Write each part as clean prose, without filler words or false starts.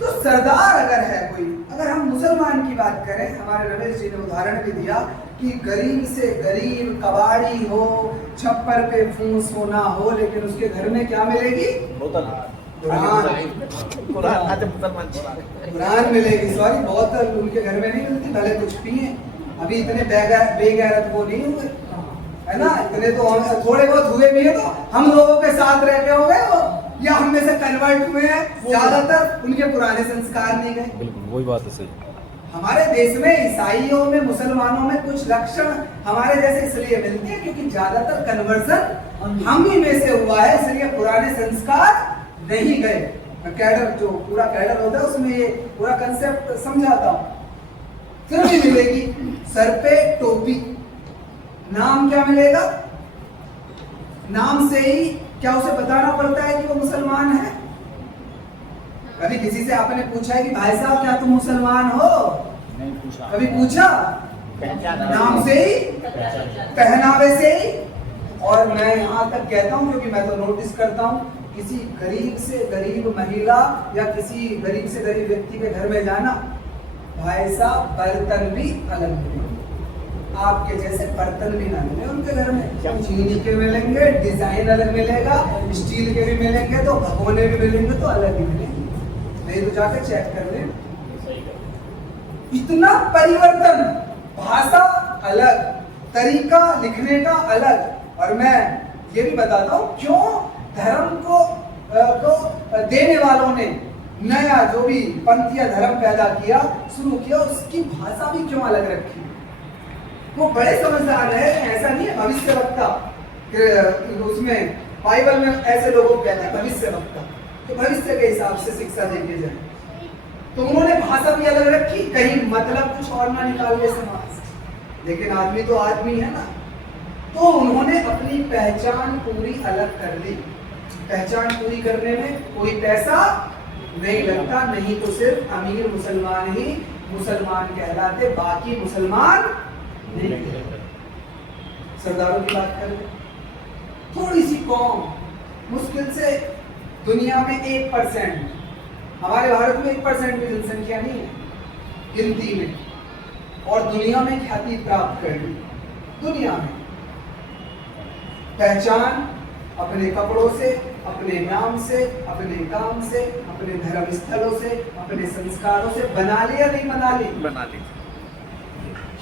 तो सरदार अगर है कोई, अगर हम मुसलमान की बात करें, हमारे रमेश जी ने उदाहरण भी दिया कि गरीब से गरीब कबाड़ी हो, छप्पर पे फूस होना हो, लेकिन उसके घर में क्या मिलेगी? बोतल, कुरान मिलेगी। सॉरी, बोतल उनके घर में नहीं मिलती, भले कुछ पिए। अभी इतने बेगैरत वो नहीं हुए, है ना? इतने तो थोड़े बहुत हुए भी है, तो हम लोगों के साथ रह के हो गए वो, या हम में से कन्वर्ट हुए हैं, ज्यादातर उनके पुराने संस्कार नहीं गए। बिल्कुल वही बात है, सही। हमारे देश में ईसाइयों में, मुसलमानों में कुछ लक्षण हमारे जैसे इसलिए मिलते हैं क्योंकि ज्यादातर कन्वर्जन हम ही में से हुआ है, इसलिए पुराने संस्कार नहीं गए। कैडर, जो पूरा कैडर होता है, उसमें ये पूरा कंसेप्ट समझाता हूं। फिर भी मिलेगी सर पे टोपी, नाम क्या मिलेगा? नाम से ही क्या उसे बताना पड़ता है कि वो मुसलमान है? कभी किसी से आपने पूछा है कि भाई साहब क्या तुम मुसलमान हो? नहीं पूछा। कभी पूछा? नाम से ही, पहनावे से ही। और मैं यहाँ तक कहता हूँ, क्योंकि मैं तो नोटिस करता हूँ, किसी गरीब से गरीब महिला या किसी गरीब से गरीब व्यक्ति के घर में जाना, भाई साहब बर्तन भी अलग मिलेंगे, आपके जैसे बर्तन भी ना मिले उनके घर में। चीनी के मिलेंगे, डिजाइन अलग मिलेगा, स्टील के भी मिलेंगे, तो भगोने भी मिलेंगे, तो अलग ही मिलेंगे। नहीं तो जाकर चेक कर लें, इतना परिवर्तन, भाषा अलग, तरीका लिखने का अलग। और मैं ये भी बताता हूँ क्यों धर्म को देने वालों ने नया जो भी पंथ या धर्म पैदा किया, शुरू किया, उसकी भाषा भी क्यों अलग रखी। वो बड़े समझदार है, ऐसा नहीं है भविष्यवक्ता, उसमें बाइबल में ऐसे लोगों को कहते हैं भविष्यवक्ता, तो भविष्य के हिसाब से शिक्षा देके जाए। तो उन्होंने भाषा भी अलग रखी, कहीं मतलब कुछ और ना निकाल ले समाज, लेकिन आदमी तो आदमी है ना। तो उन्होंने अपनी पहचान पूरी अलग कर ली। पहचान पूरी करने में कोई पैसा नहीं लगता, नहीं तो सिर्फ अमीर मुसलमान ही मुसलमान कहलाते, बाकी मुसलमान नहीं। सरदारों की बात करें, थोड़ी सी कौम, मुश्किल से दुनिया में 1%, हमारे भारत में 1% की जनसंख्या नहीं है गिनती में, और दुनिया में ख्याति प्राप्त कर ली। दुनिया में पहचान अपने कपड़ों से, अपने नाम से, अपने काम से, अपने धर्म स्थलों से, अपने संस्कारों से बना ली या नहीं बना ली? बना ली।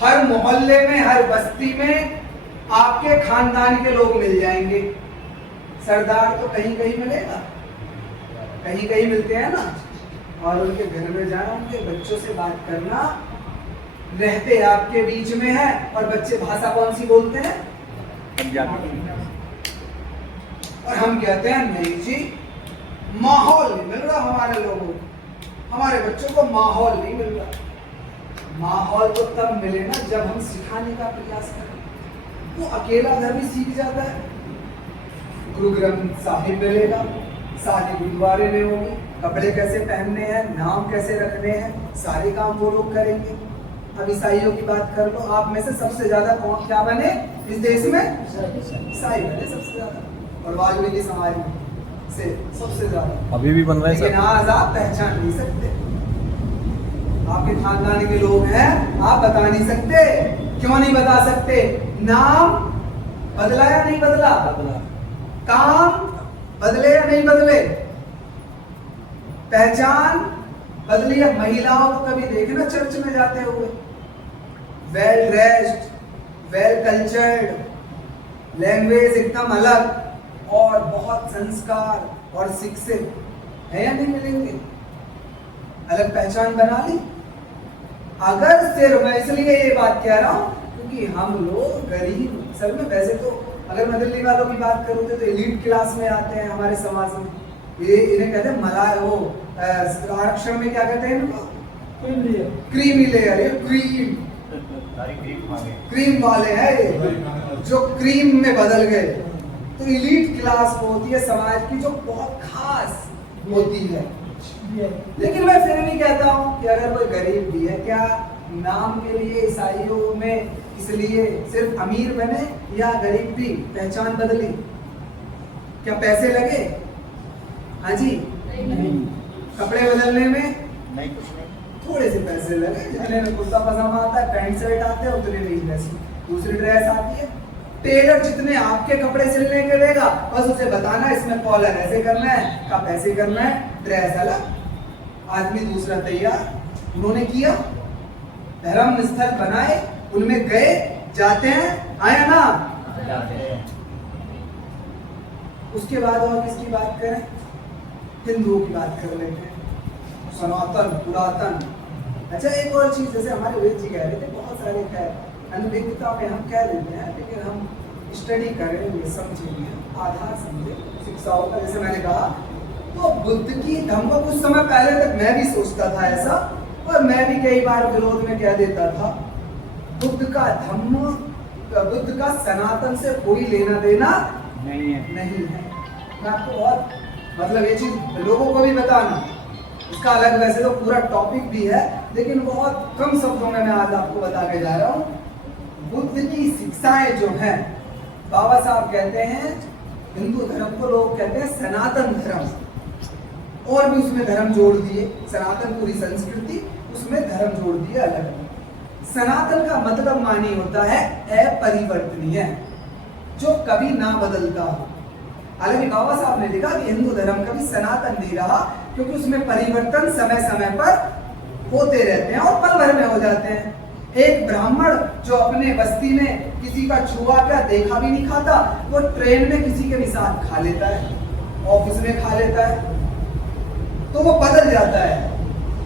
हर मोहल्ले में, हर बस्ती में आपके खानदान के लोग मिल जाएंगे। सरदार तो कहीं कहीं मिलेगा, कहीं कहीं मिलते हैं ना। और उनके घर में जाना, उनके बच्चों से बात करना, रहते आपके बीच में है, और बच्चे भाषा कौन सी बोलते हैं? पंजाबी। और हम कहते हैं नहीं जी, माहौल नहीं मिल रहा हमारे लोगों को, हमारे बच्चों को माहौल नहीं मिल रहा। माहौल तो तब मिले ना जब हम सिखाने का प्रयास करें। वो अकेला घर भी सीख जाता है। गुरु ग्रंथ साहिब मिलेगा, शादी गुरुद्वारे में होगी, कपड़े कैसे पहनने हैं, नाम कैसे रखने हैं, सारे काम वो लोग करेंगे। अब ईसाइयों की बात कर लो, आप में से सबसे ज्यादा कौन क्या बने इस देश में? ईसाई बने सबसे ज्यादा, और वाल्मीकि समाज में से सबसे ज्यादा अभी भी बन रहा है। लेकिन आज आप पहचान नहीं सकते, आपके खानदान के लोग हैं, आप बता नहीं सकते। क्यों नहीं बता सकते? नाम बदला या नहीं बदला? बदला। काम बदले या नहीं बदले? पहचान बदली है। महिलाओं को कभी देखना चर्च में जाते हुए, well dressed, well cultured, language एकदम अलग, और बहुत संस्कार और शिक्षित है या नहीं मिलेंगे? अलग पहचान बना ली। अगर सिर्फ, मैं इसलिए ये बात कह रहा हूं क्योंकि हम लोग गरीब, असल में वैसे तो अगर मैं दिल्ली वालों की बात करूं तो एलीट क्लास में आते हैं हमारे समाज में। ये इन्हें कहते हैं मलाई, वो आरक्षण में क्या कहते हैं इनको? क्रीमी लेयर, ये क्रीम वाले हैं, ये जो क्रीम में बदल गए। तो एलीट क्लास वो होती है समाज की, जो बहुत खास होती है। लेकिन मैं फिर भी कहता हूँ कि अगर कोई गरीब भी है, क्या नाम के लिए ईसाइयों में इसलिए सिर्फ अमीर बने या गरीब भी पहचान बदली? क्या पैसे लगे? हाँ जी। कपड़े बदलने में नहीं कुछ नहीं। थोड़े से पैसे लगे, जितने में कुर्ता पजामा आता है, पैंट शर्ट आते हैं, उतने में ही ड्रेस, दूसरी ड्रेस आती है। टेलर जितने आपके कपड़े सिलने के देगा, बस उसे बताना इसमें कॉलर ऐसे करना है, कप ऐसे करना है, ड्रेस अलग, आदमी दूसरा तैयार। उन्होंने किया, धर्म स्थल बनाए, उनमें गए, जाते हैं, आया ना। उसके बाद और किसकी बात करें? हिंदुओं की बात कर लेते हैं, सनातन पुरातन। अच्छा, एक और चीज, जैसे हमारे वेद जी कह रहे थे, बहुत सारे खैर अनभिज्ञता में हम कह देते हैं, लेकिन हम स्टडी करेंगे, समझेंगे, आधार समझे शिक्षाओं का। जैसे मैंने कहा, तो बुद्ध की धम्म को कुछ समय पहले तक मैं भी सोचता था ऐसा, और मैं भी कई बार विरोध में कह देता था, बुद्ध का धम्म, बुद्ध का सनातन से कोई लेना देना नहीं है। नहीं है। मैं आपको बहुत, मतलब ये चीज लोगों को भी बताना, इसका अलग वैसे तो पूरा टॉपिक भी है, लेकिन बहुत कम शब्दों में मैं आज आपको बता के जा रहा हूँ। बुद्ध की शिक्षाएं जो हैं, बाबा साहब कहते हैं, हिंदू धर्म को लोग कहते हैं सनातन धर्म, और भी उसमें धर्म जोड़ दिए, सनातन पूरी संस्कृति, उसमें धर्म जोड़ दिए अलग। सनातन का मतलब मानी होता है अपरिवर्तनीय, जो कभी ना बदलता हो। हालांकि बाबा साहब ने लिखा कि हिंदू धर्म कभी सनातन नहीं रहा, क्योंकि उसमें परिवर्तन समय समय पर होते रहते हैं और पल भर में हो जाते हैं। एक ब्राह्मण जो अपने बस्ती में किसी का छुआ क्या देखा भी नहीं खाता, वो ट्रेन में किसी के भी साथ खा लेता है, ऑफिस में खा लेता है, तो वो बदल जाता है।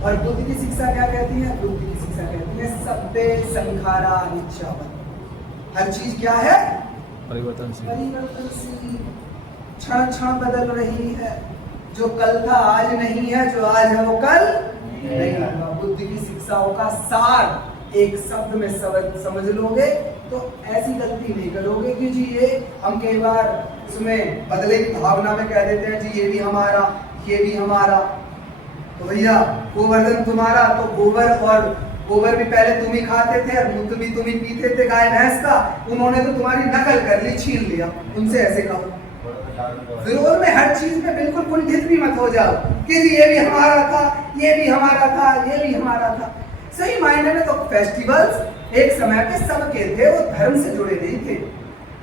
और बुद्ध की शिक्षा क्या कहती है? बुद्ध की शिक्षा कहती है सब्बे संखारा अनिच्छावत्। हर चीज क्या है? परिवर्तनशील। परिवर्तनशील, क्षण क्षण बदल रही है। जो कल था आज नहीं है, जो आज है वो कल नहीं होगा। बुद्ध की शिक्षाओं का सार एक शब्द में समझ लोगे तो ऐसी गलती नहीं करोगे कि जी ये हम कई बार उसमें बदले की भावना में कह देते हैं, जी ये भी हमारा, ये भी हमारा। तो भैया गोवर्धन तुम्हारा, तो गोबर भी पहले तुम ही खाते थे और मूत्र भी तुम ही पीते थे गाय भैंस का, उन्होंने तो तुम्हारी नकल कर ली, छीन लिया। उनसे ऐसे कहो। विरोध में हर चीज में बिल्कुल कुंठित भी मत हो जाओ कि ये भी हमारा था, ये भी हमारा था, ये भी हमारा था। सही मायने में तो फेस्टिवल्स एक समय पे सबके थे, वो धर्म से जुड़े नहीं थे।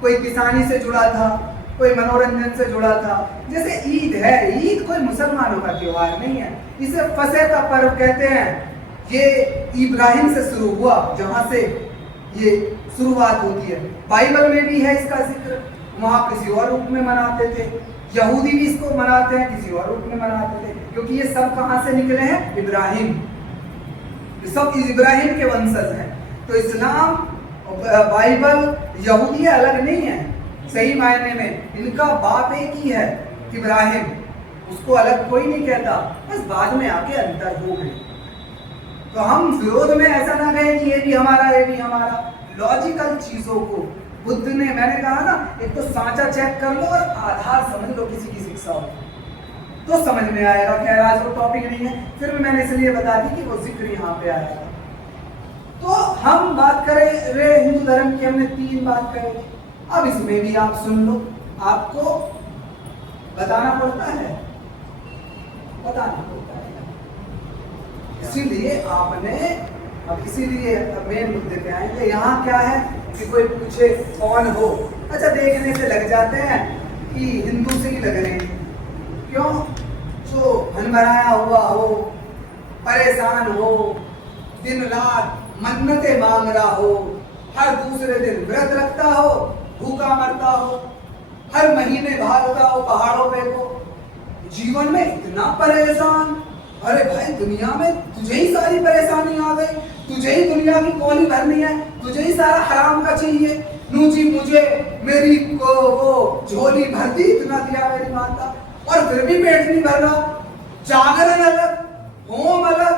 कोई किसानी से जुड़ा था, कोई मनोरंजन से जुड़ा था। जैसे ईद है, ईद कोई मुसलमानों का त्योहार नहीं है, इसे फसह का पर्व कहते हैं। ये इब्राहिम से शुरू हुआ, जहां से ये शुरुआत होती है। बाइबल में भी है इसका जिक्र, वहां किसी और रूप में मनाते थे। यहूदी भी इसको मनाते हैं, किसी और रूप में मनाते थे, क्योंकि ये सब कहां से निकले हैं? इब्राहिम, ये सब इब्राहिम के वंशज हैं। तो इस्लाम, बाइबल, यहूदी अलग नहीं है सही मायने में, इनका बाप एक ही है इब्राहिम, उसको अलग कोई नहीं कहता, बस बाद में आके अंतर हो गए। तो हम विरोध में ऐसा ना कहें कि ये भी हमारा, ये भी हमारा। लॉजिकल चीजों को बुद्ध ने, मैंने कहा ना, एक तो सांचा चेक कर लो और आधार समझ लो किसी की शिक्षा हो तो समझ में आएगा। खैर आज वो टॉपिक नहीं है, फिर भी मैंने इसलिए बता दी कि वो जिक्र यहाँ पे आएगा। तो हम बात करें रे हिंदू धर्म की, हमने 3 बात करी। अब इसमें भी आप सुन लो, आपको बताना पड़ता है, बताना पड़ता है। इसीलिए आपने, अब इसीलिए मेन मुद्दे पे आएंगे। यहाँ क्या है कि कोई पूछे कौन हो, अच्छा देखने से लग जाते हैं कि हिंदू से ही लग रहे हैं। क्यों? जो भनभनाया हुआ हो, परेशान हो, दिन रात मन्नतें मांग रहा हो, हर दूसरे दिन व्रत रखता हो, भूखा मरता हो, हर महीने भागता हो पहाड़ों पे को, जीवन में इतना परेशान। अरे भाई दुनिया में तुझे ही सारी परेशानी आ गई, तुझे ही दुनिया की कौली भरनी है, तुझे ही सारा हराम का चाहिए। नू जी मुझे मेरी को वो झोली भर दी, इतना दिया मेरी माता, और फिर भी पेट नहीं भर रहा। जागरण अलग, होम अलग,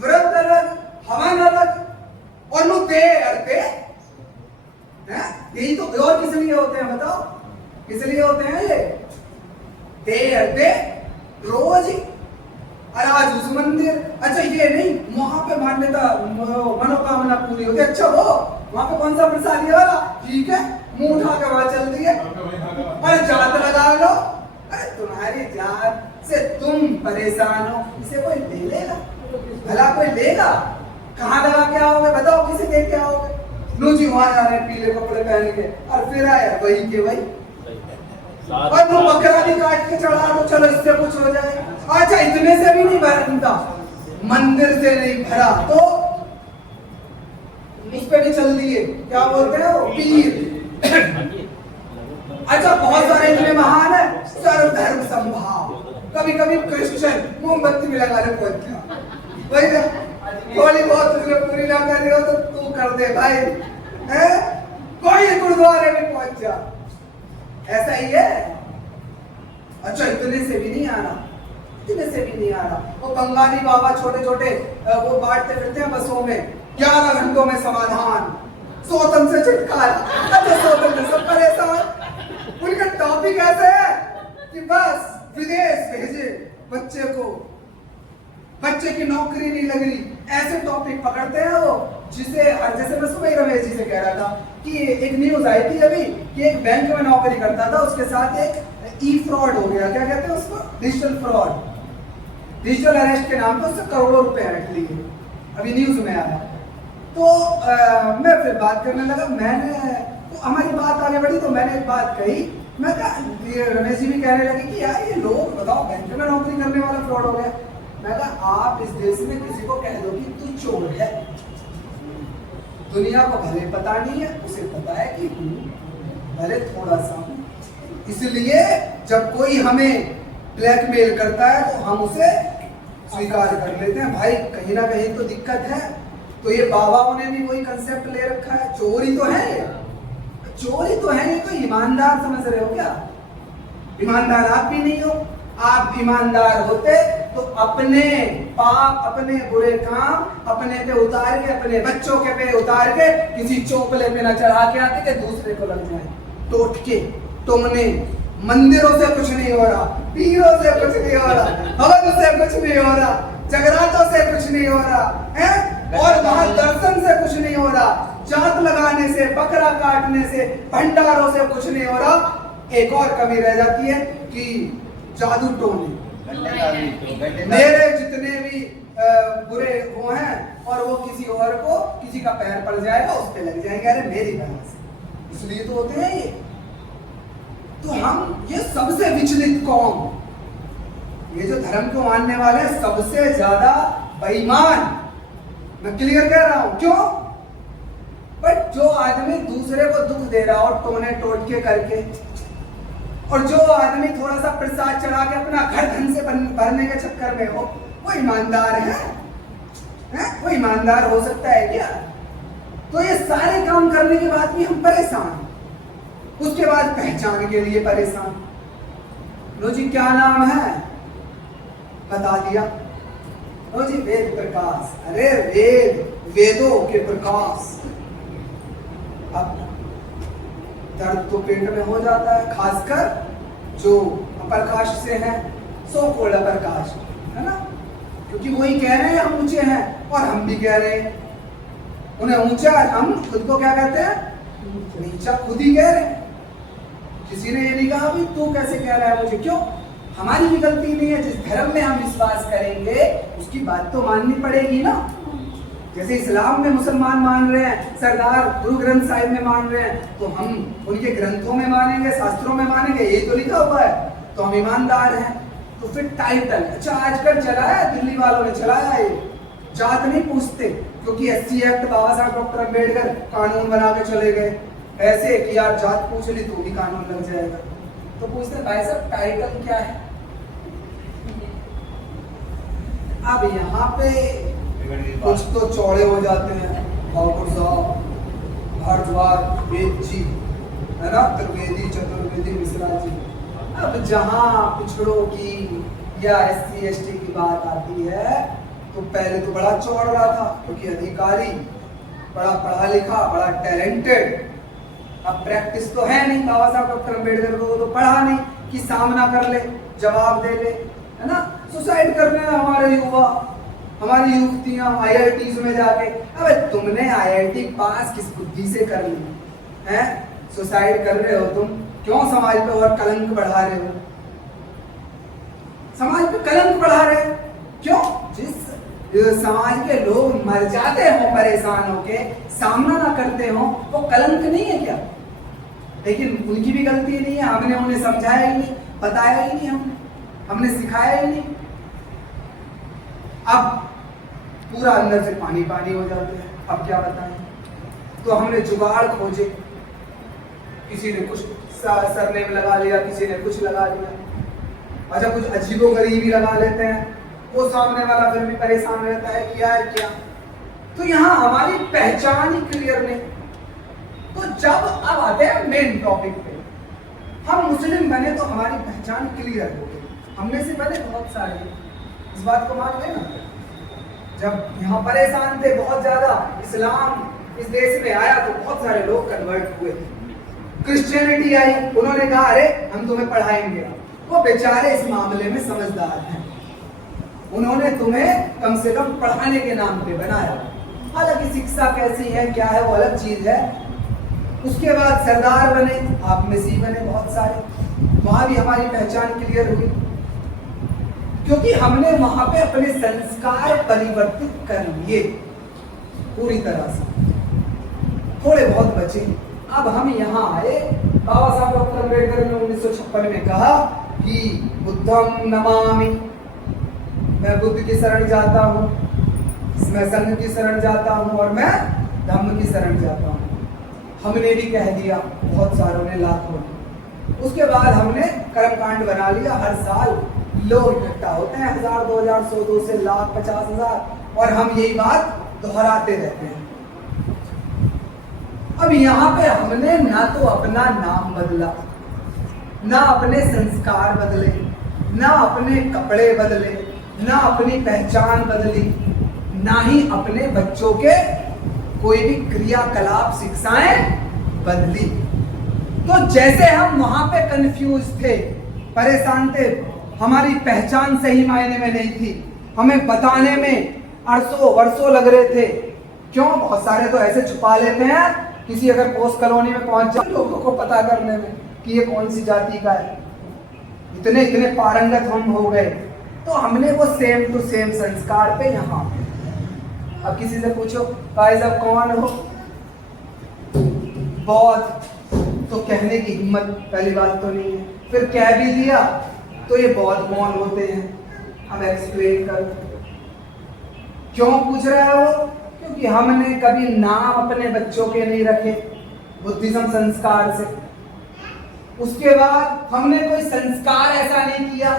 व्रत अलग, हवन अलग, और नु दे अड़ते हैं। यही तो और किस लिए होते हैं बताओ? किस लिए होते हैं ये? दे अड़ते रोज ही। अरे आज उस मंदिर, अच्छा ये नहीं, वहां पे मान्यता मनोकामना पूरी होती है। अच्छा वो वहां पे कौन सा प्रसाद ये वाला, ठीक है, मुंह उठा के वहां चल दिए। अरे जात लगा लो, अरे तुम्हारी जात से तुम परेशान हो, इसे कोई ले लेगा? भला कोई लेगा? कहाँ लगा के आओगे? बताओ, किसे दे के आओगे? लो जी वहां जा रहे हैं पीले कपड़े पहन के, और फिर आया वही के वही। और वो बकरा भी काट के चढ़ा दो, चलो इससे कुछ हो जाए। अच्छा, इतने से भी नहीं भरा, मंदिर से नहीं भरा तो उस पे भी चल दिए, क्या बोलते हैं वो, पीर। अच्छा, बहुत सारे इतने महान है, सर्वधर्म समभाव। कभी कभी क्रिश्चियन मोमबत्ती भी लगाने पहुंच गया, वही ना, थोड़ी बहुत तुझे पूरी ना कर रही हो तो तू कर दे भाई, है? कोई गुरुद्वारे में पहुंच जा, ऐसा ही है। अच्छा, इतने से भी नहीं आ रहा, इतने से भी नहीं आ रहा। वो बंगाली बाबा छोटे छोटे वो बांटते फिरते हैं बसों में, 11 घंटों में समाधान, सोतन से छुटकारा। अच्छा, सोतन से सब परेशान। उनका टॉपिक ऐसे है कि बस विदेश भेजे बच्चे को, बच्चे की नौकरी नहीं लग रही, ऐसे टॉपिक पकड़ते हैं वो, जिसे जैसे मैं सुबह रमेश जी से कह रहा था कि एक न्यूज आई थी अभी कि एक बैंक में नौकरी करता था, उसके साथ एक ई फ्रॉड हो गया, क्या कहते हैं उसको, डिजिटल फ्रॉड, डिजिटल अरेस्ट के नाम पे उससे करोड़ों रुपए हट लिए, अभी न्यूज में आया। तो मैं फिर बात करने लगा, मैंने तो हमारी बात आगे बढ़ी तो मैंने एक बात कही, मैं कहा, ये रमेश जी भी कहने लगे कि यार ये लोग बताओ बैंक में नौकरी करने वाला फ्रॉड हो गया। मैं कहा, आप इस देश में किसी को कह दो कि तू चोर है, दुनिया को भले पता नहीं है, उसे पता है कि भले थोड़ा सा हूं, इसलिए जब कोई हमें ब्लैकमेल करता है तो हम उसे स्वीकार कर लेते हैं। भाई कहीं ना कहीं तो दिक्कत है। तो ये बाबाओं ने भी वही कंसेप्ट ले रखा है, चोरी तो है, चोरी तो है, ये कोई ईमानदार समझ रहे हो क्या? ईमानदार आप भी नहीं हो। आप ईमानदार होते तो अपने पाप, अपने बुरे काम अपने पे उतार के, अपने बच्चों के पे उतार के किसी चोपले पे न चढ़ा के आते कि दूसरे को लग जाए टोट के। तुमने मंदिरों से कुछ नहीं हो रहा, पीरों से कुछ नहीं हो रहा, हवन से कुछ नहीं हो रहा, जगरातों से कुछ नहीं हो रहा है, और वहां दर्शन से कुछ नहीं हो रहा, जात लगाने से, बकरा काटने से, भंडारों से कुछ नहीं हो रहा। एक और कमी रह जाती है कि जादू टोने, मेरे जितने भी बुरे वो हैं और वो किसी और को, किसी का पैर पड़ जाएगा उस पे लग जाएंगे, अरे मेरी वजह से, इसलिए तो होते हैं ये। तो हम ये सबसे विचलित कौम, ये जो धर्म को मानने वाले हैं सबसे ज्यादा बेईमान, मैं क्लियर कह रहा हूं। क्यों? बट जो आदमी दूसरे को दुख दे रहा हो टोने टोटके करके, और जो आदमी थोड़ा सा प्रसाद चढ़ा के अपना घर धन से भरने के चक्कर में हो, वो ईमानदार है? वो ईमानदार हो सकता है क्या? तो ये सारे काम करने के बाद भी हम परेशान, उसके बाद पहचान के लिए परेशान। लो जी क्या नाम है, बता दिया। लो जी वेद प्रकाश, अरे वेद, वेदों के प्रकाश। अब दर्द तो पेट में हो जाता है, खासकर जो अप्रकाश से है, सो कोल्ड अप्रकाश, है ना, क्योंकि वही कह रहे हैं हम ऊंचे हैं और हम भी कह रहे हैं उन्हें ऊंचा, हम खुद को क्या कहते हैं, नीचा खुद ही कह रहे हैं। किसी ने ये नहीं कहा भी तू कैसे कह रहा है मुझे, क्यों? हमारी भी गलती नहीं है। जिस धर्म में हम विश्वास करेंगे उसकी बात तो माननी पड़ेगी ना। जैसे इस्लाम में मुसलमान मान रहे हैं, सरदार गुरु ग्रंथ साहिब में मान रहे हैं, तो हम उनके ग्रंथों में मानेंगे, शास्त्रों में मानेंगे, यही तो लिखा हुआ है, तो हम ईमानदार हैं। तो फिर टाइटल, अच्छा आजकल चला है, दिल्ली वालों ने चलाया ये, जात नहीं पूछते, क्योंकि SC एक्ट बाबा साहब डॉक्टर अम्बेडकर कानून बना के चले गए ऐसे कि यार जात पूछ ली तो भी कानून लग जाएगा। तो पूछते भाई साहब टाइटल क्या है? अब यहाँ पे कुछ तो चौड़े हो जाते हैं, ठाकुर साहब, भारद्वाज, वेद जी, है ना, त्रिवेदी, चतुर्वेदी, मिश्रा जी। अब जहाँ पिछड़ों की या SC ST की बात आती है तो पहले तो बड़ा चौड़ रहा था, क्योंकि अधिकारी बड़ा पढ़ा लिखा, बड़ा टैलेंटेड। अब प्रैक्टिस तो है नहीं, बाबा साहब डॉक्टर अम्बेडकर को तो पढ़ा नहीं कि सामना कर ले, जवाब दे ले, है ना। सुसाइड करने हमारे युवा, हमारी युवतियां IITs में जाके, अबे तुमने IIT पास किस बुद्धि से कर ली है? सुसाइड कर रहे हो तुम, क्यों समाज पे और कलंक बढ़ा रहे हो? समाज पे कलंक बढ़ा रहे हैं। क्यों? जिस समाज के लोग मर जाते हो परेशान होके, सामना ना करते हो, वो कलंक नहीं है क्या? लेकिन उनकी भी गलती नहीं है, हमने उन्हें समझाया ही नहीं, बताया ही नहीं, हमने सिखाया ही नहीं। अब पूरा अंदर से पानी पानी हो जाते हैं, अब क्या बताएं? तो हमने जुगाड़ खोजे, किसी ने कुछ सरनेम लगा लिया, किसी ने कुछ लगा लिया, अच्छा कुछ अजीबोगरीबी लगा लेते हैं, वो सामने वाला फिर भी परेशान रहता है कि यार क्या। तो यहाँ हमारी पहचान ही क्लियर नहीं। तो जब अब आते हैं मेन टॉपिक पे, हम मुस्लिम बने तो हमारी पहचान क्लियर हो गई। हमने से बने बहुत सारे, इस बात को मान लेना। जब यहाँ परेशान थे बहुत ज्यादा, इस्लाम इस देश में आया तो बहुत सारे लोग कन्वर्ट हुए। क्रिश्चियनिटी आई, उन्होंने कहा अरे हम तुम्हें पढ़ाएंगे। वो बेचारे इस मामले में समझदार हैं, उन्होंने तुम्हें कम से कम पढ़ाने के नाम पे बनाया। हालांकि शिक्षा कैसी है क्या है वो अलग चीज है। उसके बाद सरदार बने, आप में सी बने बहुत सारे, वहां भी हमारी पहचान क्लियर हुई, क्योंकि हमने वहां पे अपने संस्कार परिवर्तित कर लिए पूरी तरह से। थोड़े बहुत बचे। अब हम यहाँ आए, बाबा साहब डॉक्टर अम्बेडकर ने 1956 में कहा कि बुद्धम नमामि, मैं बुद्ध की शरण जाता हूँ, मैं संघ की शरण जाता हूँ और मैं धम्म की शरण जाता हूँ। हमने भी कह दिया, बहुत सारों ने, लाखों ने। उसके बाद हमने कर्मकांड बना लिया, हर साल लोग इकट्ठा होते हैं, 1000, 2000, 100, 2 से लाख, 50,000, और हम यही बात दोहराते रहते हैं। अब यहाँ पे हमने ना तो अपना नाम बदला, ना अपने संस्कार बदले, ना अपने कपड़े बदले, ना अपनी पहचान बदली, ना ही अपने बच्चों के कोई भी क्रियाकलाप शिक्षाएं बदली। तो जैसे हम वहां पे कंफ्यूज थे, परेशान थे, हमारी पहचान सही मायने में नहीं थी, हमें बताने में अरसों वर्षों लग रहे थे। क्यों? बहुत सारे तो ऐसे छुपा लेते हैं, किसी अगर पोस्ट कॉलोनी में पहुंच जाए लोगों को पता करने में कि ये कौन सी जाति का है, इतने पारंगत हम हो गए। तो हमने वो सेम टू सेम संस्कार पे यहाँ। अब किसी से पूछो भाई साहब कौन हो, बौद्ध, तो कहने की हिम्मत पहली बात तो नहीं है। फिर कह भी दिया तो ये बौद्ध कौन होते हैं, हम एक्सप्लेन कर। क्यों पूछ रहे हो? क्योंकि हमने कभी नाम अपने बच्चों के नहीं रखे बुद्धिज्म संस्कार से। उसके बाद हमने कोई संस्कार ऐसा नहीं किया,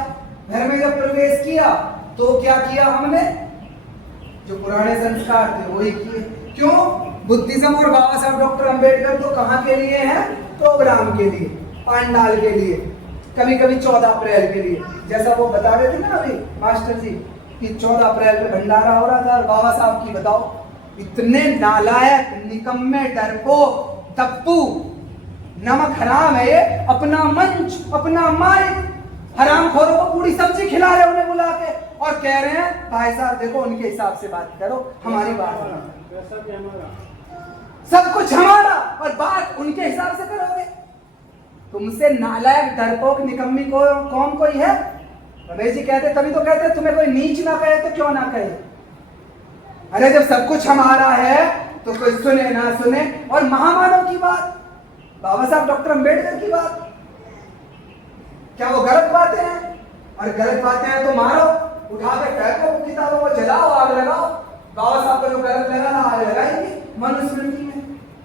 घर में जब प्रवेश किया तो क्या किया हमने, जो पुराने संस्कार थे वही किए। क्यों? बुद्धिज्म और बाबा साहब डॉक्टर अम्बेडकर तो कहाँ के लिए हैं? प्रोग्राम के लिए, पांडाल के लिए, कभी कभी 14 अप्रैल के लिए। जैसा वो बता रहे थे ना अभी मास्टर जी कि 14 अप्रैल पे भंडारा हो रहा था, और बाबा साहब की बताओ, इतने नालायक, निकम्मे, डरपोक, तप्पू, नमक हराम है ये, अपना मंच, अपना माइक, हरामखोरों को पूरी सब्जी खिला रहे उन्हें बुला के, और कह रहे हैं भाई साहब देखो उनके हिसाब से बात करो, हमारी बात सब कुछ हमारा, और बात उनके हिसाब से करोगे। तुमसे नालायक, डरपोक, निकम्मी को कौन कोई है? रमेश जी कहते, तभी तो कहते तुम्हें कोई नीच ना कहे तो क्यों ना कहे। अरे जब सब कुछ हमारा है तो कोई सुने ना सुने। और महामानव की बात, बाबा साहब डॉक्टर अम्बेडकर की बात, क्या वो गलत बातें हैं? और गलत बातें हैं तो मारो, उठा के फेंको किताबों को, जलाओ, आग लगाओ। बाबा साहब को जो गलत लगा ना, आग लगाएंगे मनुस्मृति में।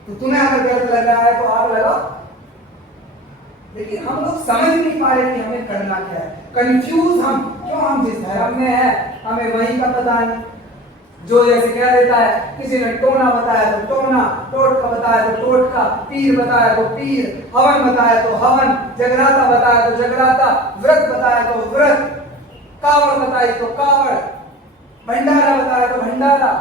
तो तुम्हें अगर गलत लगा है तो आग लगाओ। लेकिन हम लोग समझ नहीं पा रहे कि हमें करना क्या है, कंफ्यूज हम। क्यों? हम जिस धर्म में है हमें वहीं का पता नहीं। जो जैसे कह देता है, किसी ने टोना बताया तो टोना, टोटका बताया तो टोटका, पीर बताया तो पीर, हवन बताया तो हवन, जगराता बताया तो जगराता, व्रत बताया तो व्रत, कावड़ बताई तो कावड़, भंडारा बताया तो भंडारा,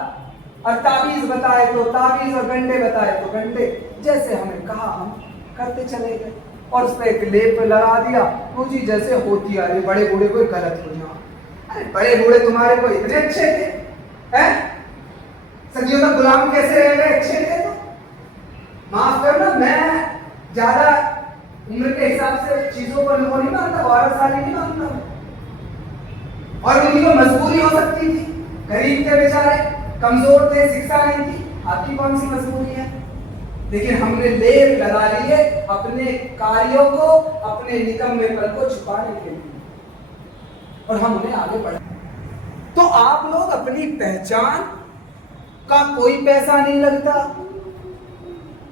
और ताबीज बताए तो ताबीज, और गंडे बताए तो गंडे। जैसे हमें कहा हम करते चले गए, और उस पर एक लेप लगा दिया, वो जी जैसे होती आ रही। बड़े बूढ़े कोई गलत हो जाओ, अरे बड़े बूढ़े तुम्हारे को इतने अच्छे थे हैं? सदियों तक गुलाम कैसे रह गए? अच्छे थे तो माफ करना, मैं ज्यादा उम्र के हिसाब से चीजों पर नहीं मानता, 12 साल ही नहीं मानता। और उनकी तो मजबूरी हो सकती थी, गरीब थे बेचारे, कमजोर थे, शिक्षा नहीं थी, आपकी कौन सी मजबूरी है? लेकिन हमने लेप लगा लिए अपने कार्यों को, अपने निकम्मेपन को छुपाने के लिए, और हम उन्हें आगे बढ़ा। तो आप लोग अपनी पहचान का कोई पैसा नहीं लगता,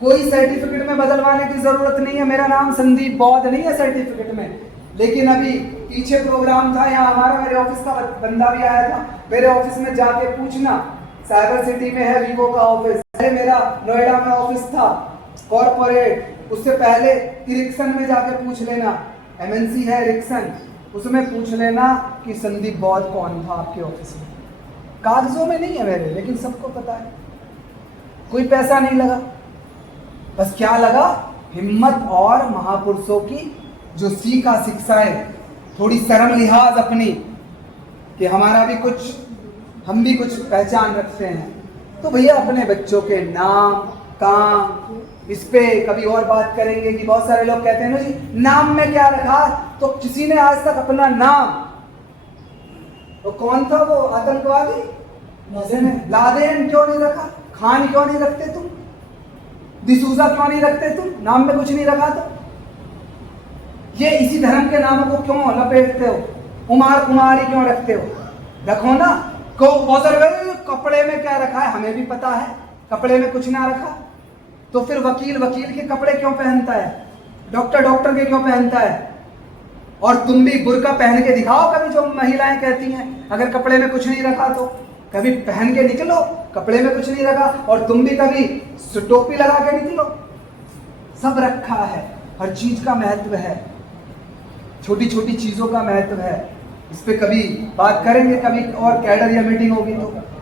कोई सर्टिफिकेट में बदलवाने की जरूरत नहीं है। मेरा नाम संदीप बौद्ध नहीं है सर्टिफिकेट में, लेकिन अभी पीछे प्रोग्राम था यहाँ हमारा, मेरे ऑफिस का बंदा भी आया था, मेरे ऑफिस में जाके पूछना, साइबर सिटी में है वीवो का ऑफिस, अरे मेरा नोएडा में ऑफिस था कॉर्पोरेट, उससे पहले इरिक्सन में जाके पूछ लेना, एमएनसी है इरिक्सन, उसमें पूछ लेना कि संदीप बौद्ध कौन था आपके ऑफिस में। कागजों में नहीं है मेरे, लेकिन सबको पता है। कोई पैसा नहीं लगा, बस क्या लगा? हिम्मत और महापुरुषों की जो सीखा शिक्षाएं, थोड़ी शर्म लिहाज अपनी कि हमारा भी कुछ, हम भी कुछ पहचान रखते हैं। तो भैया अपने बच्चों के नाम, काम, इस पे कभी और बात करेंगे कि बहुत सारे लोग कहते हैं ना जी नाम में क्या रखा, तो किसी ने आज तक अपना नाम, तो कौन था वो आतंकवादी लादेन क्यों नहीं रखा? खान क्यों नहीं रखते तुम? डिसूजा क्यों नहीं रखते तुम? नाम में कुछ नहीं रखा तो ये इसी धर्म के नामों को क्यों लपेटते हो? कुमार कुमारी क्यों रखते हो? रखो ना। को कपड़े में क्या रखा है हमें भी पता है, कपड़े में कुछ ना रखा, तो फिर वकील वकील के कपड़े क्यों पहनता है? डॉक्टर डॉक्टर के क्यों पहनता है? और तुम भी बुर्का पहन के दिखाओ कभी, जो महिलाएं कहती हैं अगर कपड़े में कुछ नहीं रखा तो कभी पहन के निकलो, कपड़े में कुछ नहीं रखा, और तुम भी कभी टोपी लगा के निकलो। सब रखा है, हर चीज का महत्व है, छोटी छोटी चीजों का महत्व है। इस पे कभी बात करेंगे, कभी और कैडर या मीटिंग होगी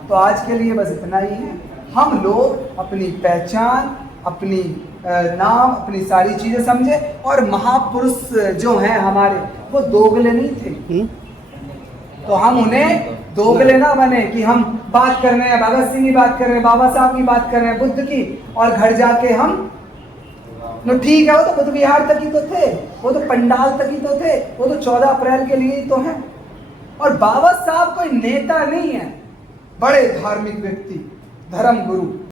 तो आज के लिए बस इतना ही है। हम लोग अपनी पहचान, अपनी नाम, अपनी सारी चीजें समझे, और महापुरुष जो हैं हमारे वो दोगले नहीं थे, तो हम उन्हें दोगले ना बने कि हम बात कर रहे हैं भगत सिंह की बात कर रहे हैं, बाबा साहब की बात कर रहे हैं, बुद्ध की, और घर जाके हम तो ठीक है, वो तो बुद्ध विहार तक ही तो थे, वो तो पंडाल तक ही तो थे, वो तो 14 अप्रैल के लिए ही तो है। और बाबा साहब कोई नेता नहीं है, बड़े धार्मिक व्यक्ति, धर्म गुरु।